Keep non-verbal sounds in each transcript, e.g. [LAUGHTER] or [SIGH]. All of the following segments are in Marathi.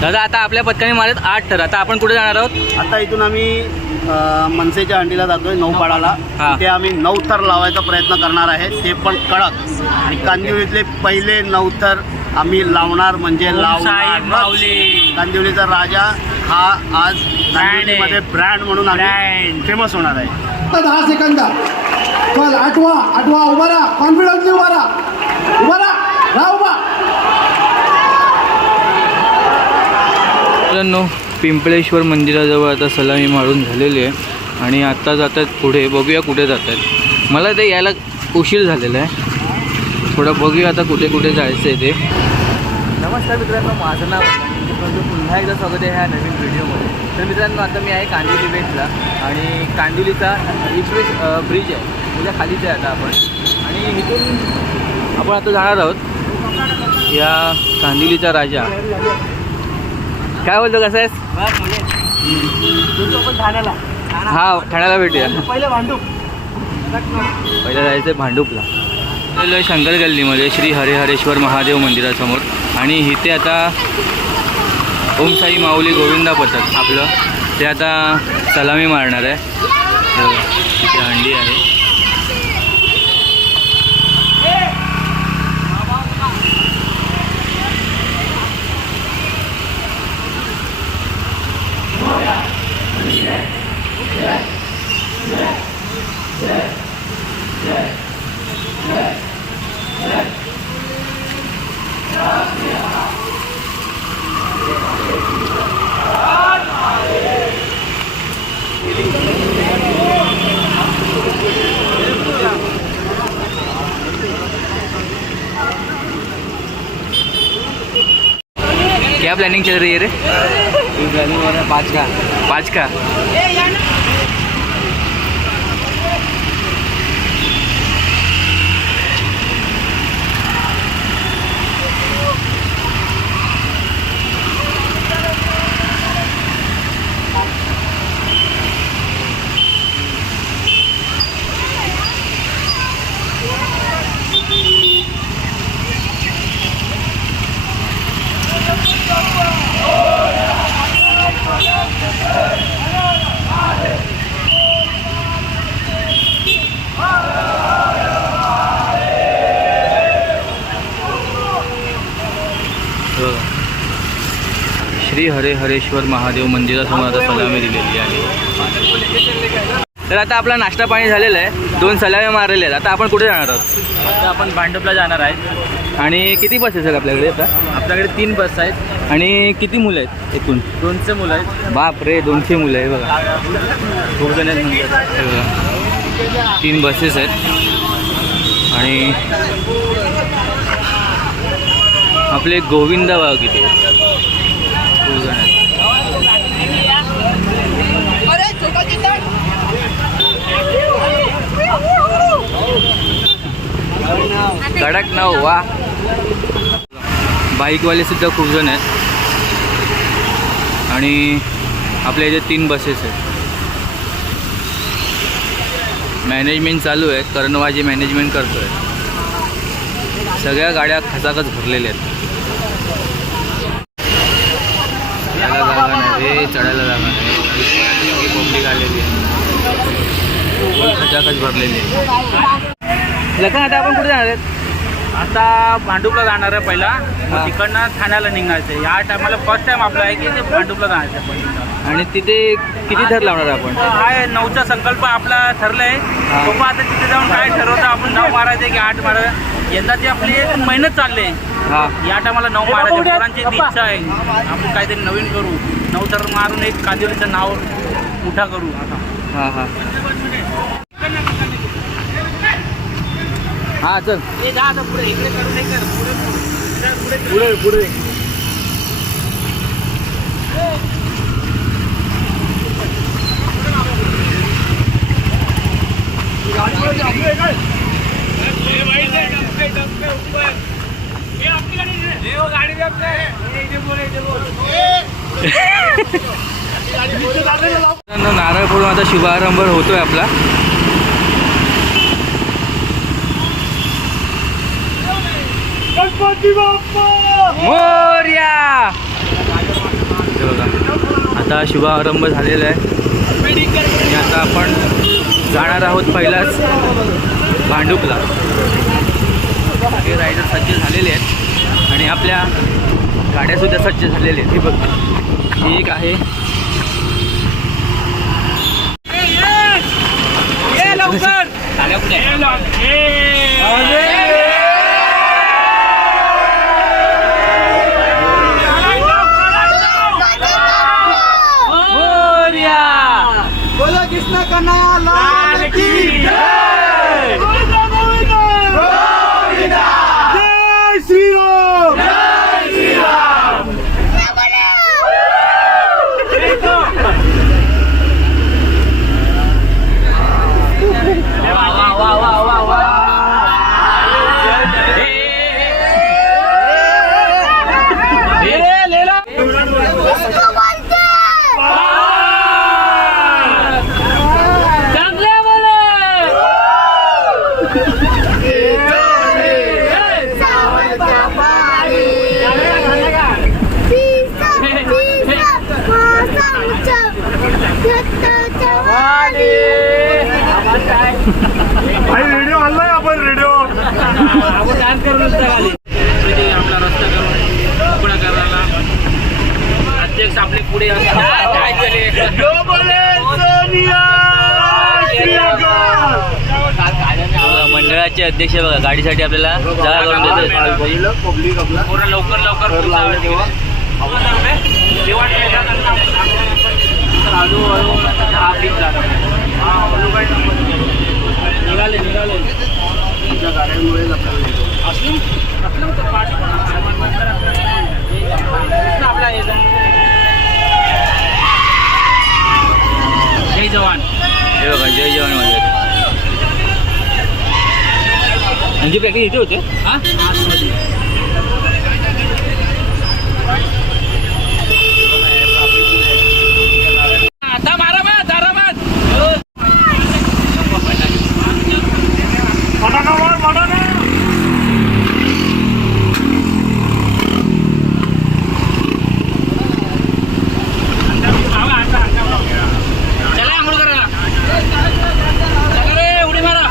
दादा आता आपल्या पथकाने मारत आठ तर. आता आपण कुठे जाणार आहोत? आता इथून आम्ही मनसेच्या अंडीला जातोय नौपाडाला. हा. तिथे आम्ही नवथर लावायचा प्रयत्न करणार आहे. ते पण कडक. आणि कांदिवलीतले पहिले नवथर आम्ही लावणार म्हणजे लावणार कांदिवलीचा राजा हा आज कांदिवलीमध्ये ब्रँड म्हणून आम्ही फेमस होणार आहे. दहा सेकंदात चल आठवा आठवा उभा राहा. कॉन्फिडन्सली उभा राहा. उभा राहा. राहा उभा. मित्रांनो पिंपळेश्वर मंदिराजवळ आता सलामी मारून झालेली आहे. आणि आत्ता जातात पुढे बघूया कुठे जात आहेत मला ते यायला उशीर झालेला आहे. थोडं बघूया आता कुठे कुठे जायचं आहे ते. नमस्कार मित्रांनो माझं नाव म्हणजे पुन्हा एकदा स्वागत आहे ह्या नवीन व्हिडिओमध्ये. तर मित्रांनो आता मी आहे कांदिवली बेटला आणि कांदिवलीचा एक्सप्रेस ब्रिज आहे. त्याच्या खालीच आहे आता आपण. आणि इथून आपण आता जाणार आहोत या कांदिवलीचा राजा. काय बोलतो कसं आहेस? हा. ठाण्याला भेटूया. पहिले भांडू पहिलं जायचं आहे भांडूपला. आलेलो आहे शंकर गल्लीमध्ये श्री हरिहरेश्वर महादेव मंदिरासमोर आणि इथे आता ओम साई माऊली गोविंदा पथक आपलं. ते आता सलामी मारणार आहे. हो, इथे हंडी आहे. प्लॅनिंग चल रही है रे? पाच का। पाच का हो. हरेश्वर महादेव मंदिरासमोर आता सलामी दिलेली आहे. तर आता आपला नाश्ता पाणी झालेला आहे. दोन सलामी मारलेले आहेत. आता आपण कुठे जाणार आहोत? आता आपण भांडुपला जाणार आहे आणि किती बसेस आहेत आपल्याकडे आता? आपल्याकडे तीन बस आहेत. आणि किती मुलं आहेत एकूण? दोनशे मुलं आहेत. बाप रे दोनशे मुलं आहे बघा. खूप जण आहेत. तीन बसेस आहेत. आणि आपले गोविंदा बघा किती आहेत कडक नाव वा. बाईकवाले सुद्धा खूप जण आहेत. आणि आपल्या इथे तीन बसेस आहेत. मॅनेजमेंट चालू आहे. कर्णवाजी मॅनेजमेंट करतो आहे सगळ्या गाड्या खचाखच भरलेल्या आहेत चढायला जागा रे चढायला जागा नाही पब्लिक आलेली आहे. खचाखच भरलेली आहे. लखन आता आपण कुठे जाणार आहेत? आता भांडुपला जाणार आहे पहिला. मग तिकडनं ठाण्याला निघायचं आहे. या टायमाला फर्स्ट टाइम आपलं आहे की ते भांडुपला जायचं आहे पहिलं. आणि तिथे किती थर लावणार आपण? आहे नऊचा संकल्प आपला ठरलाय बघू आता तिथे जाऊन काय ठरवतं आपण? नऊ मारायचे की आठ मारायचं यंदाची आपली एक मेहनत चालली आहे. हां. या टायमाला नऊ मारायचे इच्छा आहे. आपण काहीतरी नवीन करू. नऊ तर मारून एक कांदिवलीचं नाव मोठा करू आता. हां हां. हां चल. हे जा आता पुढे इकडे करू नाही कर. पुढे पुढे पुढे. पुढे मित्रांनो, [LAUGHS] नारळ फोडून आता शुभारंभ होतोय आपला. मोर्या! बघा आता शुभारंभ झालेला आहे. आणि आता आपण जाणार आहोत पहिलाच भांडूपला. हे रायडर सज्ज झालेले आहेत. आणि आपल्या गाड्यासुद्धा सज्ज झालेल्या आहेत. हे बघ. ही एक आहे. मोर्या! इसको बोलते सावरच्या पारी पिसा पिसा मासाच्या घेताच्या वाली म्हणजे आपला रस्ता करून पुढे करायला अध्यक्ष आपले पुढे असतात. काय झाले? बघा, मंडळाचे अध्यक्ष बघा गाडीसाठी आपल्याला जागा करून पब्लिक आपला पोरं लवकर लवकर निघाले निघाले. आपला. जय जवान. हे बघा जय जवान माझे म्हणजे प्रॅक्टिस इथे होते? हां आतमध्ये. आता मारा मत, दारा मत. चला आंघोळ करा चला रे उडी मारा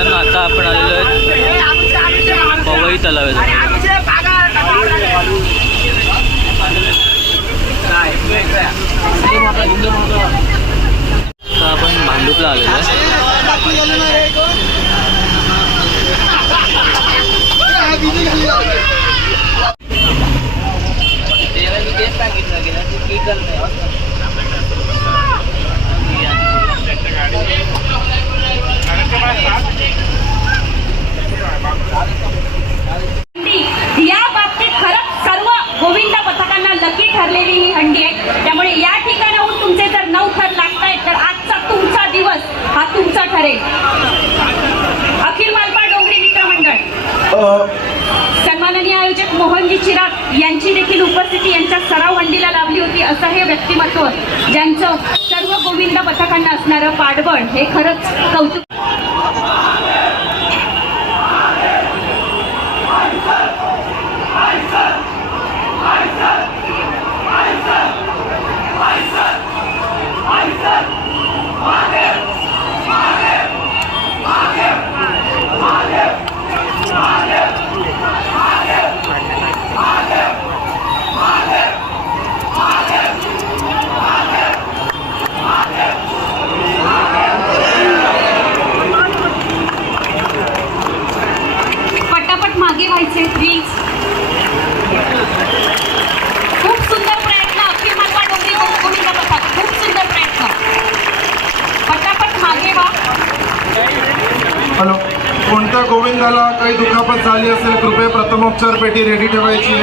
मित्रांनो आता आपण आलेलो आहे पवई तलावात आता आपण भांडूपला आलेलो आहे या बाबतीत खरंच सर्व गोविंद पथकांना लकी ठरलेली ही हंडी आहे त्यामुळे या ठिकाणाहून तुमचे जर नऊ थर लागतायत तर आजचा तुमचा दिवस हा तुमचा ठरेल अखिल मालपा डोंगरी मित्र मंडळ माननीय आयोजक मोहनजी चिराग यांची देखील उपस्थिती यांच्या सराव हंडीला लाभली होती असं हे व्यक्तिमत्व ज्यांचं सर्व गोविंद पथकांना असणारं पाठबळ हे खरंच कौतुक पटापट मागे व्हायचे प्लीज खूप सुंदर प्रयत्न अखिल मालवा डोंगरी गोविंद पथक खूप सुंदर प्रयत्न पटापट मागे व्हा हॅलो. कोणत्या गोविंदाला काही दुखापत झाली असेल कृपया प्रथमोपचार पेटी रेडी ठेवायची.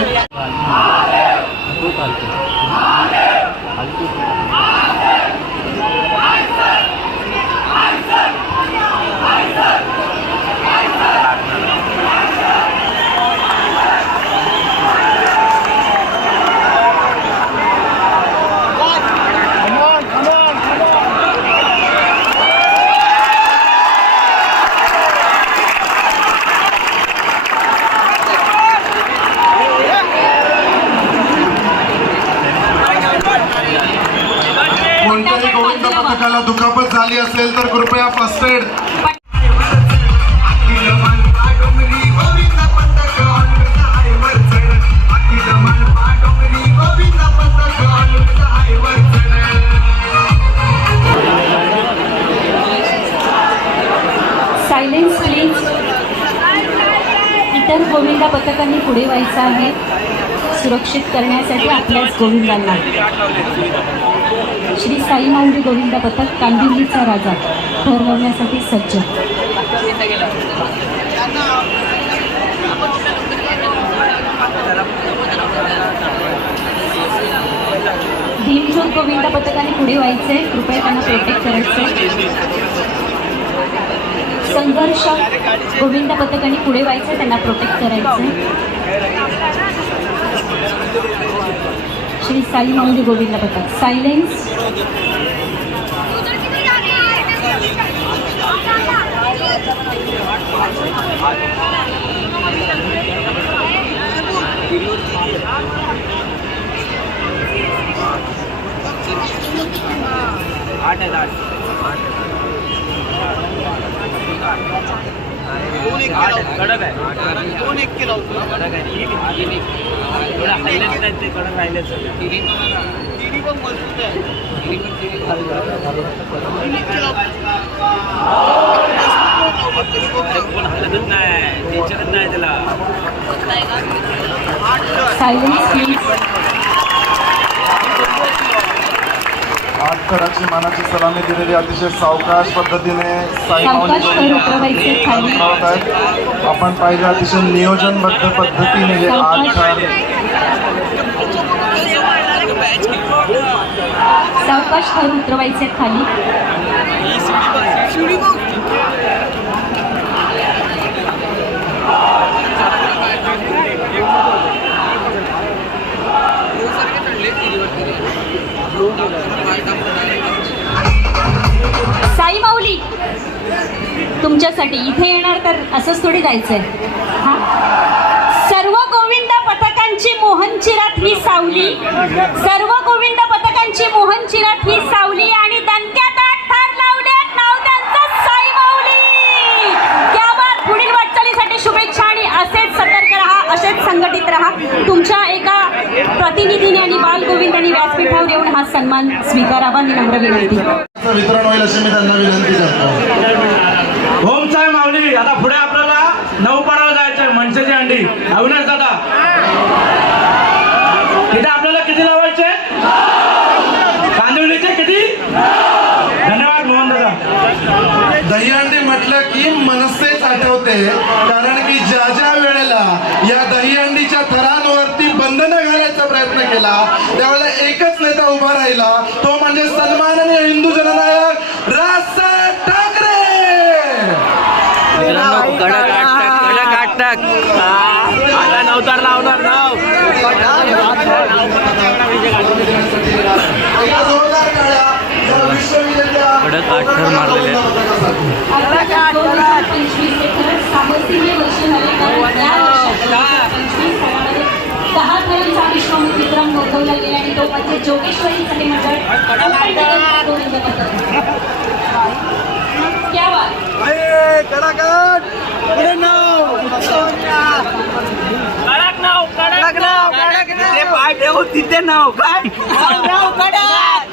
आहे झाली रुपया फर्स्ट एड सायलेन्स इतर गोविंदा पथकांनी पुढे व्हायचं आहे. सुरक्षित करण्यासाठी आपल्याच गोविंदांना. श्री साई माऊली गोविंदा पथक कांदिवलीचा राजा ठरवण्यासाठी सज्ज. भीमज्योत गोविंदा पथकाने पुढे व्हायचे. कृपया त्यांना प्रोटेक्ट करायचे. संघर्ष गोविंद पथकाने पुढे व्हायचं त्यांना प्रोटेक्ट करायचं. श्री साई माऊली गोविंद पथक. सायलेन्स आठ आहेत आठ आठ आहेत, कडक आहे कडक आहे थोडं हायलाईट नाही ते कडक राहिलेच कोण हलतच नाही टेन्शनच नाही त्याला मानाची सलामी दिलेली अतिशय सावकाश पद्धतीने साई माऊली सावकाश कर उतरवायचे खाली. उतरवत आहेत. आपण पाहिजे अतिशय नियोजनबद्ध पद्धतीने हे आठ सावकाश थर उतरवायचे खाली. साई माऊली तुमच्यासाठी इथे येणार तर असंच थोडी जायचंय. हा? सर्व गोविंद पथकांची मोहन चिरात ही सावली. सर्व गोविंद पथकांची मोहन चिरात ही सावली आणि दणक्यात लावल्यात नाव त्यांचं साई माऊली त्या बात पुढील वाटचालीसाठी शुभेच्छा आणि असेच सतर्क राहा असेच संघटित राहा. तुमच्या एका प्रतिनिधीने आणि बाल गोविंदांनी व्यासपीठावर येऊन हा सन्मान स्वीकारावा ही नम्र विनंती. वितरण होईल अशी मी त्यांना विनंती करतो. होम साहेब माऊली आता पुढे आपल्याला नऊ पाडाला जायचंय मनसेची अंडी. अविनाश दादा. तिथे आपल्याला किती लावायचे? कांदिवलीचे किती? धन्यवाद मोहन दादा. दहीहंडी म्हटलं की मनसेच आठवते कारण की ज्या ज्या वेळेला या दहीहंडीच्या थरांवरती बंधनं घालायचा प्रयत्न केला त्यावेळेला एकच नेता उभा राहिला तो म्हणजे सन्माननीय हिंदू जननायक राजसाहेब ठाकरे मित्रांनो कडक आठ टाक कडक आठ टाक आता नवतार लावणार नाव एका जोरदार टाळ्या या विश्वविजेत्या कडक आठ थर मारलेले आहेत पंचवीस ते खरंच साहसीने वर्ष झाले कारण या वर्षात पंचवीस सालामध्ये दहा थरांचा विश्वामित्र विक्रम नोंदवला गेला आणि तो म्हणजे जोगेश्वरी तिथे नाव. काय? नाव कडक.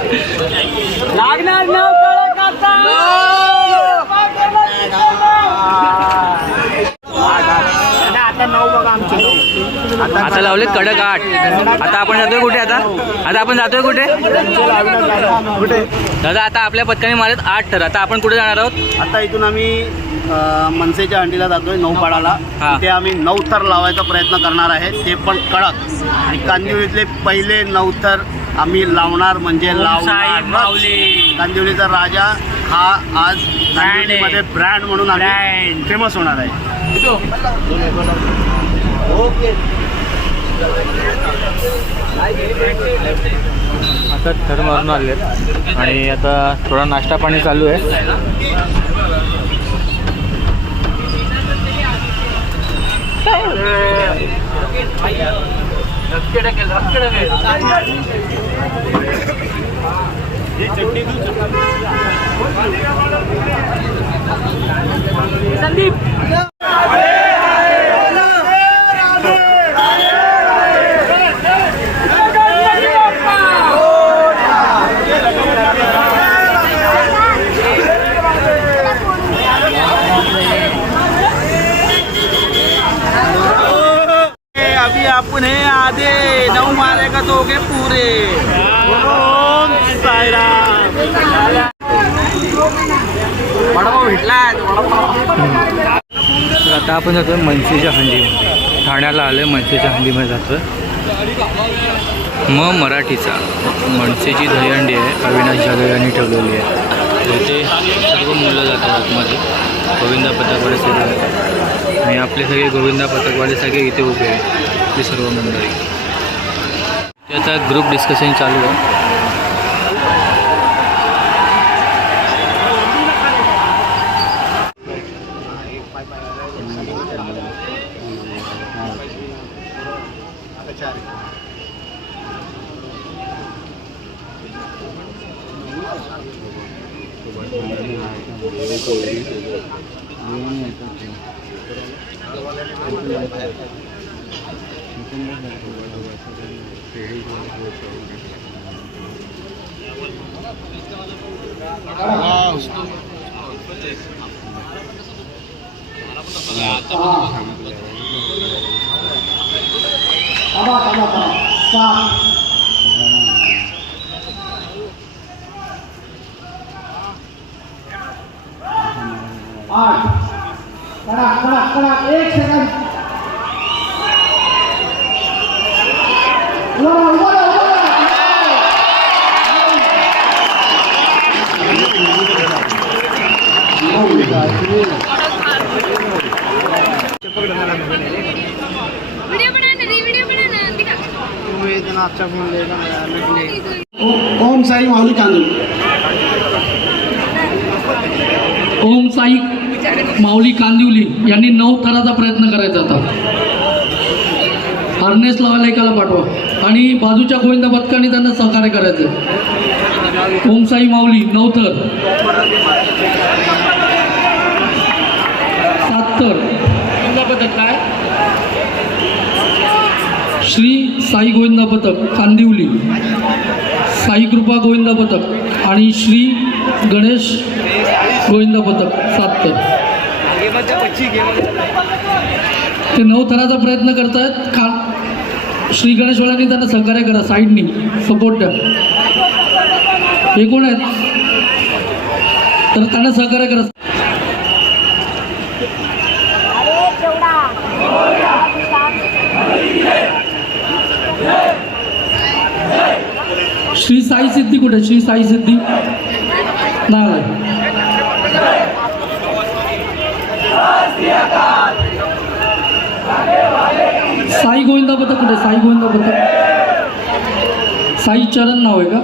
लागणार नाव कडक आता. आता नाव बघा आमचे आता लावले कडक आठ. आता आपण जातोय कुठे आता? आता आपण जातोय कुठे? दादा आता आपल्या पथकाने मारत आठ थर आता आपण कुठे जाणार आहोत? आता इथून आम्ही मनसेच्या अंडीला जातोय नौपाडाला. हा. तिथे आम्ही नवथर लावायचा प्रयत्न करणार आहे. ते पण कडक. आणि कांदिवलीतले पहिले नवथर आम्ही लावणार म्हणजे लावणार. कांदिवलीचा राजा हा आज कांदिवलीमध्ये ब्रँड म्हणून आम्ही फेमस होणार आहे. ओके आता थर मारून आले आणि आता थोडा नाश्ता पाणी चालू आहे. संदीप. आपण हे आधे नऊ मारेगा तो गे पुरे ओम वडापाव भेटला तर आता आपण जातो मनसेच्या हंडीमध्ये. ठाण्याला आलं आहे मनसेच्या हंडीमध्ये जातो मग मराठीचा. मनसेची दहीहंडी आहे अविनाश जाधव यांनी ठेवलेली आहे. इथे सर्व मुलं जातात आतमध्ये. गोविंदा पथकवाले सगळे. आणि आपले सगळे गोविंदा पथकवाले सगळे इथे उभे आहेत. ते सर्व मंडळी. ते आता ग्रुप डिस्कशन चालू आहे. थांबा थांबा थांबा सात आठ कडा कडा कडा एक सेकंद उभा राहा, उभा राहा, उभा राहा. व्हिडिओ बनाना रे व्हिडिओ बनाना दिखा ओम साई माऊली कांदूल ओम साई माऊली कांदिवली यांनी नऊ थराचा प्रयत्न करायचा होता. हार्नेस लावायला एकाला पाठवा. आणि बाजूच्या गोविंदा पथकाने त्यांना सहकार्य करायचं. ओम साई माऊली नऊ थर. सात थर. गोविंदा पथक काय? श्री साई गोविंदा पथक कांदिवली साई कृपा गोविंदा पथक आणि श्री गणेश गोविंदा पथक सात ते नऊ थराचा प्रयत्न करतायत. खा श्री गणेशवाल्यांनी त्यांना सहकार्य करा साईडनी सपोर्ट द्या. हे कोण आहेत? तर त्यांना सहकार्य करा. श्री साई सिद्धी कुठे श्री साई सिद्धी नाही आलाय. साई गोविंदा पथक कुठे साई गोविंदा पथक साई चरण नाव आहे का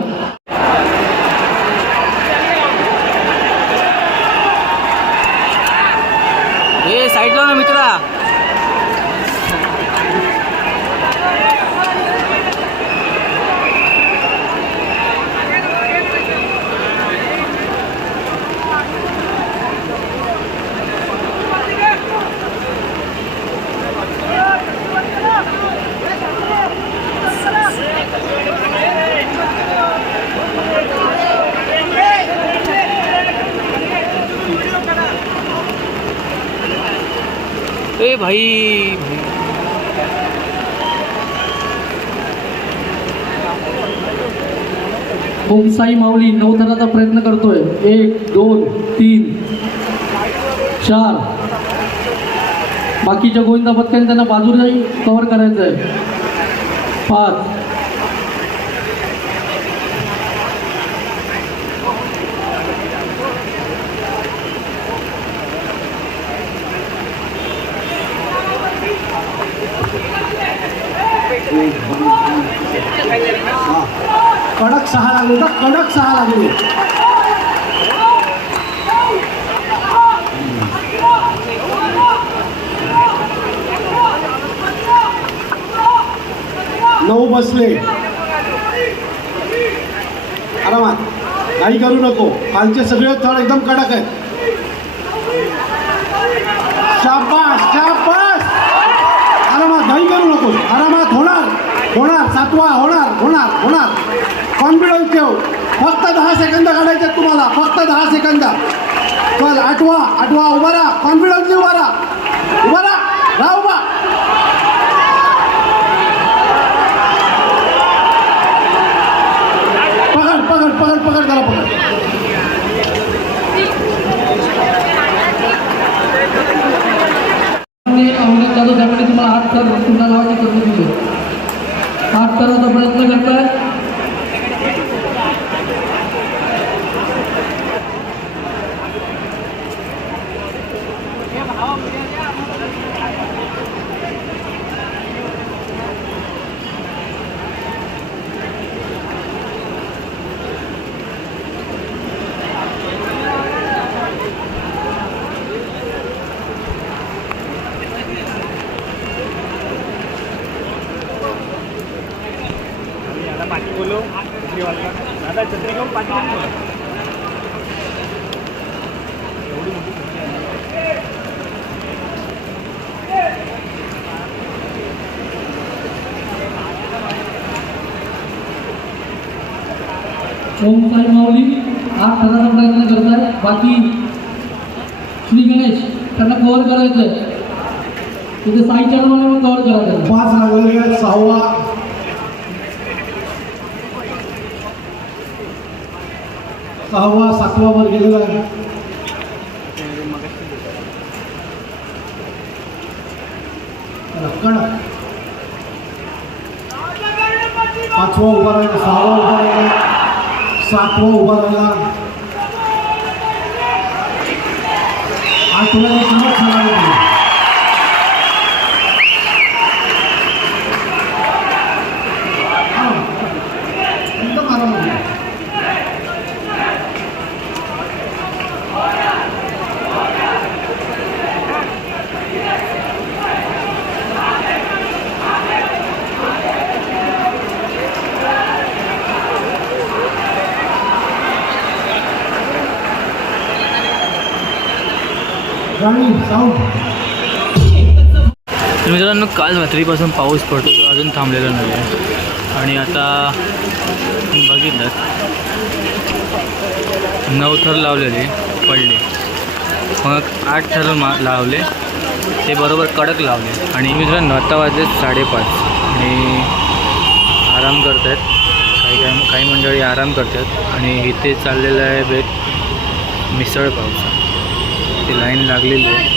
भाई। ओमसाई माऊली नवतराचा प्रयत्न करतोय. एक दोन तीन चार. बाकीच्या गोविंदा पत्त्याने त्यांना बाजूला कव्हर करायचं आहे पाच. कडक सहा लागले तर कडक सहा लागले. नऊ बसले. आरामात. काही करू नको. कालचे सगळे थळ एकदम कडक आहेत शाबास शाबास आरामात घाई करू नको आरामात होणार सातवा होणार होणार होणार. कॉन्फिडन्स ठेव. फक्त दहा सेकंद काढायचे तुम्हाला. फक्त दहा सेकंद चल आठवा आठवा उभा राहा. कॉन्फिडन्स उभा राहा. उभा राहा. राहा उभा. पकड पकड पकड पकड त्याला पकड. आणि जाधव त्यामुळे तुम्हाला हात तर पुन्हा लावायची करून दिली आठ तराचा प्रयत्न करताय. ओम साई माऊली करण्याचा प्रयत्न करत आहे बाकी श्री गणेश त्यांना कव्हर करायचं आहे तिथे साई चढवणे मग कव्हर करायचं आहे. पाच लागलेले आहेत सहावा. सहावा सातवा वर गेलेला आहे. कडक पाचवा उभा राहिला सहावा उभा राहिला सातवा उभा राहिला आठव्याला किंमत सांगायला एकदम आरामात गाणी साऊंड तर मित्रांनो काल रात्रीपासून पाऊस पडतो तो अजून थांबलेला नाही आहे आणि आता बघितलं नऊ थर लावलेले पडले. मग आठ थर मा लावले ते बरोबर कडक लावले. आणि मित्रांनो आता वाजले साडेपाच. आणि आराम करत आहेत काही काही काही मंडळी आराम करतात. आणि इथे चाललेलं आहे बेत मिसळ पावसा. ती लाईन लागलेली आहे.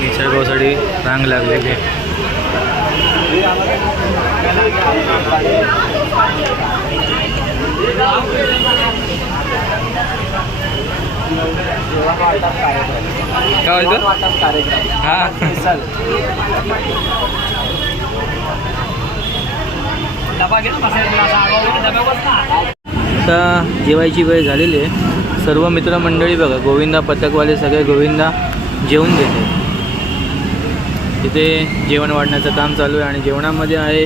मिसळपावसाठी रांग लागलेली आहे. काय बोलतो? हां. आता जेवायची वेळ झालेली आहे. सर्व मित्रमंडळी बघा गोविंदा पथकवाले सगळे गोविंदा जेवून घेते. तिथे जेवण वाढण्याचं काम चालू आहे आणि जेवणामध्ये आहे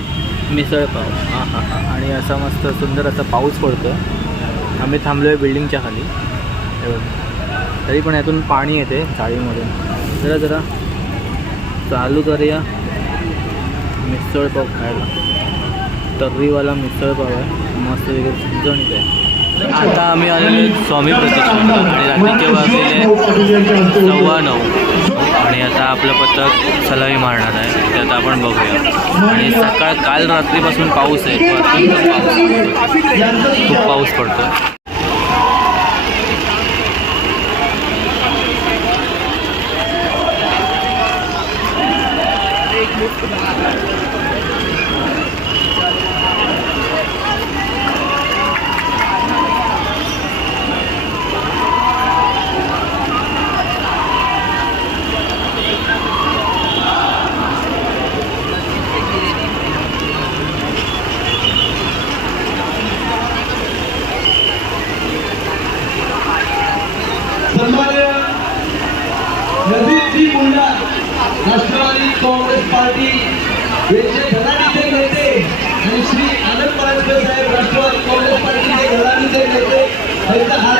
मिसळपाव हां हां हां आणि असा मस्त सुंदर असा पाऊस पडतो आम्ही थांबलो आहे बिल्डिंगच्या खाली. तरी पण यातून पाणी येते चाळीमधून जरा जरा. चालू करूया. मिसळपाव खायला. तर्रीवाला मिसळपाव आहे. मस्त वगैरे झणझणीत आहे आता आम्ही आलेलो स्वामी प्रतीक्षा आणि रात्री केव्हा वाजलेले सव्वा नऊ. आणि आता आपलं पथक सलामी मारणार आहे. ते आता आपण बघूया. आणि सकाळ काल रात्रीपासून पाऊस आहे. खूप पाऊस पडतो तर मावशी मुंडा राष्ट्रवादी काँग्रेस पार्टी यांचे धडाडीचे नेते आणि श्री आनंद परांजपे साहेब राष्ट्रवादी काँग्रेस पार्टीचे धडाडीचे नेते यांचं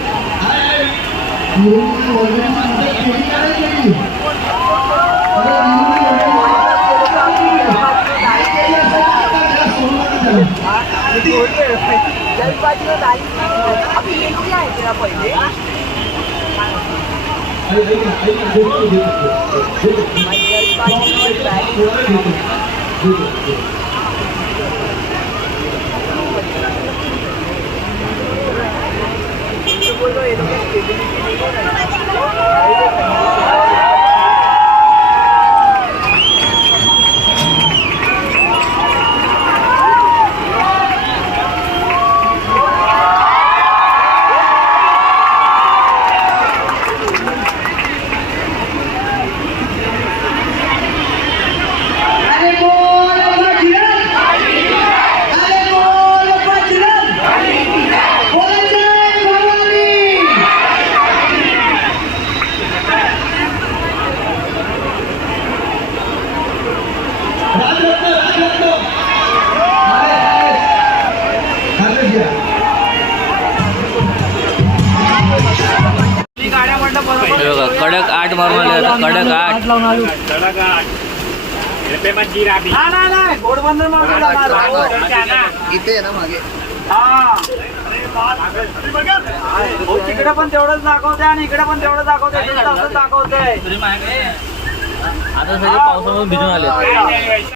गाड्या レードが来て、全然気に入らない。हा नाही नाही घोडबंदर मारून इथे ना मागे. हा. हो, तिकडे पण तेवढंच दाखवते आणि इकडे पण तेवढं दाखवते. तसंच दाखवतंय आता सगळे पावसामध्ये भिजून आले.